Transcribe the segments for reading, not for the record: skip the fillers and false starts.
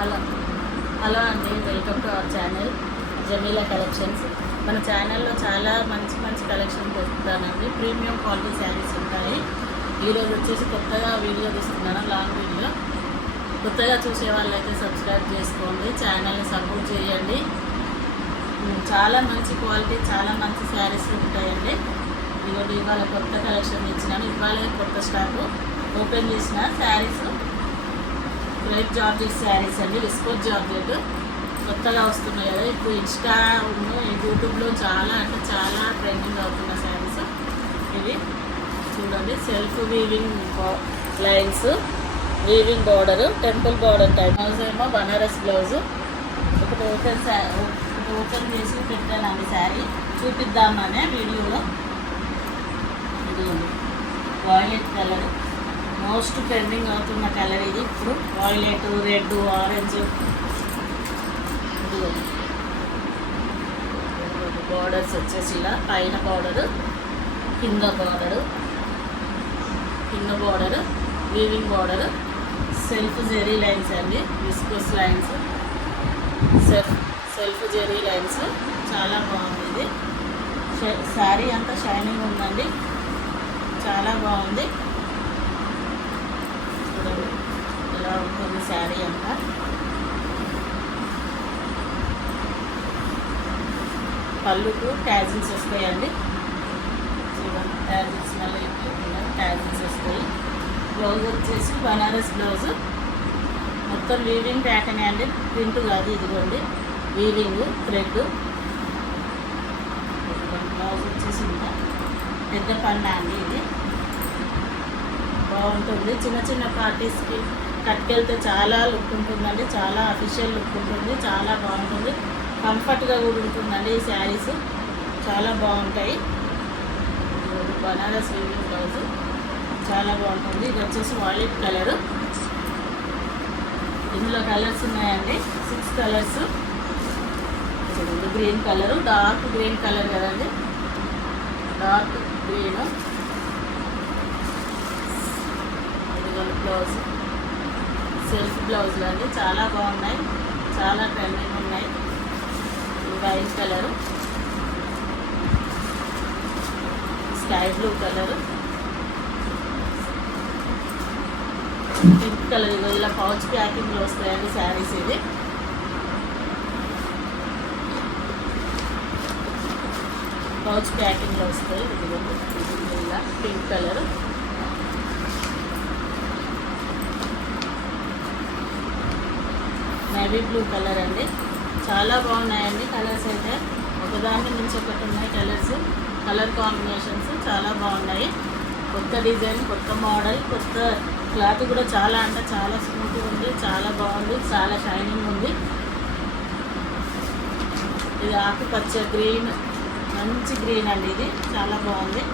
Hello hello అండి, welcome to our channel Jamila collections. మన ఛానల్లో చాలా మంచి మంచి కలెక్షన్ తెస్తానండి. ప్రీమియం క్వాలిటీ శారీస్ ఉంటాయి. ఈరోజు వచ్చేసి కొత్తగా వీడియో తీస్తున్నాను, లాంగ్ వీడియో. కొత్తగా చూసే వాళ్ళైతే సబ్స్క్రైబ్ చేసుకోండి, ఛానల్ని సపోర్ట్ చేయండి. చాలా మంచి క్వాలిటీ, చాలా మంచి శారీస్ ఉంటాయండి. ఇవాళ కొత్త కలెక్షన్ ఇచ్చినాను. ఇవాళ కొత్త స్టాక్ ఓపెన్ చేసిన శారీస్ క్రేప్ జార్జెట్ శారీస్ అండి, విస్కోట్ జార్జెట్ కొత్తగా వస్తున్నాయి కదా. ఇప్పుడు ఇన్స్టా యూట్యూబ్లో చాలా ట్రెండింగ్ అవుతున్న శారీస్ ఇవి. చూడండి, self weaving lines, weaving border, temple border type. Blouse ఏమో బనారస్ బ్లౌజు. ఒకటి ఓపెన్ చేసి పెట్టానండి శారీ, చూపిద్దామనే వీడియోలో. ఇదిగోండి, వాయిలెట్ కలర్, మోస్ట్ ట్రెండింగ్ అవుతున్న కలర్ ఇది ఇప్పుడు. Violet, red, orange. బార్డర్స్ వచ్చేసి ఇలా పైన బార్డరు, కింద border, weaving border, self zari lines అండి, viscose lines, self zari lines. చాలా బాగుంది ఇది. శారీ అంతా షైనింగ్ ఉందండి, చాలా బాగుంది. చూడండి ఇలా ఉంటుంది శారీ అంతా. పళ్ళుకు ట్యాజిల్స్ వస్తాయండి. చూడండి, ట్యాజిల్స్ మళ్ళీ ట్యాజిల్స్ వస్తాయి. బ్లౌజ్ వచ్చేసి బనారస్ బ్లౌజ్, మొత్తం వీవింగ్ ప్యాటర్న్ అండి, ప్రింట్ కాదు. ఇదిగోండి వీవింగ్ థ్రెడ్. బ్లౌజ్ వచ్చేసి ఇంకా పెద్ద పన్నా అండి ఇది. బాగుంటుంది, చిన్న చిన్న పార్టీస్కి కట్టుకెళ్తే చాలా లుక్ ఉంటుందండి, చాలా అఫీషియల్ లుక్ ఉంటుంది, చాలా బాగుంటుంది. కంఫర్ట్గా కూడా ఉంటుందండి ఈ శారీస్, చాలా బాగుంటాయి. బనారస్ వీవింగ్ బ్లౌజ్ చాలా బాగుంటుంది. ఇది వచ్చేసి వాయిలెట్ కలరు. ఇందులో కలర్స్ ఉన్నాయండి, 6 colours. Green colour, dark green colour కదండి, డార్క్ గ్రీన్. బ్లౌజ్ సెల్ఫ్ బ్లౌజ్లు అండి, చాలా బాగున్నాయి, చాలా ట్రెండింగ్ ఉన్నాయి. White colour, sky blue colour, pink colour. ఇవి ఇలా పౌచ్ ప్యాకింగ్లో వస్తాయండి శారీస్. ఇది పౌచ్ ప్యాకింగ్లో వస్తాయి. ఇది ఇలా pink colour, navy blue colour అండి. చాలా బాగున్నాయండి కలర్స్ అయితే, ఒకదాని నుంచి ఒకటి ఉన్నాయి కలర్స్. కలర్ కాంబినేషన్స్ చాలా బాగున్నాయి. కొత్త డిజైన్, కొత్త మోడల్, కొత్త క్లాత్ కూడా చాలా అంటే చాలా స్మూత్గా ఉంది, చాలా బాగుంది, చాలా షైనింగ్ ఉంది. ఇది ఆకుపచ్చ గ్రీన్, మంచి గ్రీన్ అండి, ఇది చాలా బాగుంది.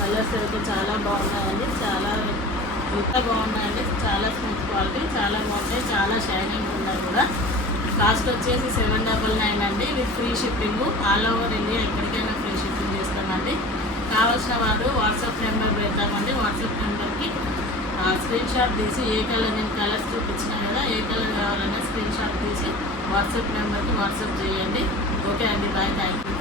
కలర్స్ అయితే చాలా బాగున్నాయండి, చాలా ఇంకా బాగున్నాయండి, చాలా స్మూత్ క్వాలిటీ, చాలా బాగుంటాయి, చాలా షైనింగ్ ఉన్నాయి కూడా. కాస్ట్ వచ్చేసి 799 అండి, with free shipping. All over India ఎక్కడికైనా ఫ్రీ షిప్పింగ్ చేస్తామండి. కావాల్సిన వారు వాట్సాప్ నెంబర్ పెడతామండి. వాట్సాప్ నెంబర్కి స్క్రీన్ షాట్ తీసి ఏ కలర్, నేను కలర్స్ చూపించినా కదా, ఏ కలర్ కావాలన్నా స్క్రీన్ షాట్ తీసి వాట్సాప్ నెంబర్కి వాట్సాప్ చేయండి. ఓకే అండి, బాయ్, థ్యాంక్ యూ.